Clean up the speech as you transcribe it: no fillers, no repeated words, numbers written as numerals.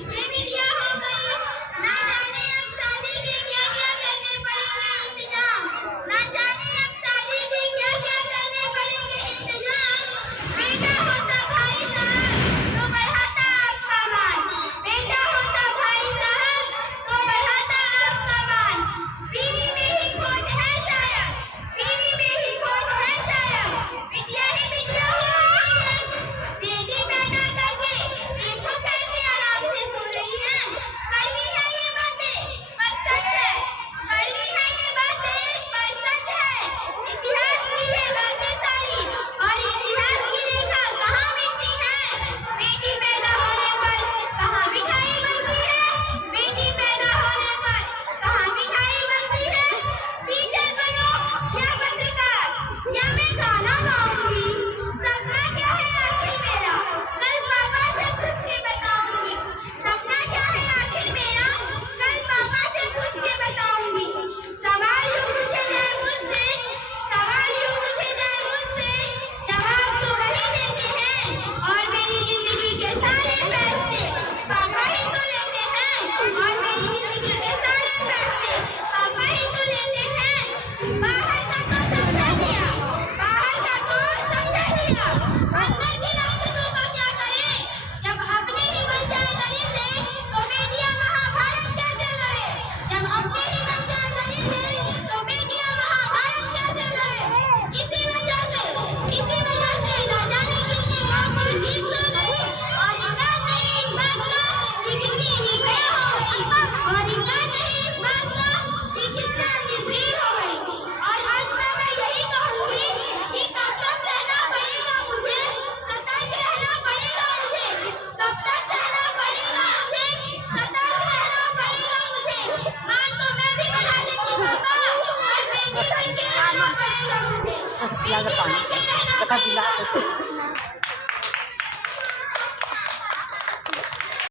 इससे भी क्या हो गई, ना जाने अब शादी के क्या क्या करने पड़ेंगे इंतजाम, ना जाने अब शादी के क्या क्या करने पड़ेंगे इंतजाम। बेटा होता भाई साहब तो बढ़ाता आपका मान, बेटा होता भाई साहब तो बढ़ाता आपका मान। बीवी में ही खोट है शायद, बीवी में ही खोट है शायद, बिटिया ही बिटिया हो रही है। बेटी पैदा करके देखो कैसे आराम से सो रही है। कड़वी है ये बातें पर सच है, कड़वी है ये बातें पर सच है। इतिहास की ये बातें सारी और इतिहास की रेखा कहाँ मिटती है। बेटी पैदा होने पर कहाँ मिठाई बनती है, बेटी पैदा होने पर कहाँ मिठाई बनती है। टीचर बनो या पत्रकार या मैं गाना गाऊंगी, सपना क्या है आखिर मेरा कल पापा से पूछ के बताऊंगी। सपना क्या है आखिर मेरा कल पापा से पूछ के बताऊंगी। सवाल जो पूछे जाए मुझसे, सवाल जो पूछे जाए मुझसे, जवाब तो वही देते हैं और मेरी जिंदगी के सारे फैसले पापा ही तो लेते हैं और मेरी जिंदगी के सारे फैसले पापा ही तो लेते हैं। बाहर का तो समझा दिया, बाहर का तो समझा दिया, अंदर के राक्षसों का क्या करें। जब अपने ही बन जाए दरिंदे तो बेटियां महाभारत कैसे लड़े, जब अपने ही बन जाए दरिंदे तो बेटियां महाभारत कैसे लड़े। इसी वजह से न जाने कितनी माँ की जीत हो गई और इमरान नहीं इस बात का कि कितनी निर्भय हो गई, और इमरान नहीं इस बात का कि कितना निर्भीक हो गई। और अंत में मैं यही कहूंगी कि कब तक सहना पड़ेगा मुझे, सतर्क रहना पड़ेगा मुझे, कब तक सहना पड़ेगा मुझे, सतर्क रहना पड़ेगा मुझे। मान तो मैं भी बढ़ा देती पापा, पर बेटी बन के रहना पड़ेगा मुझे, बेटी बन के रहना पड़ेगा।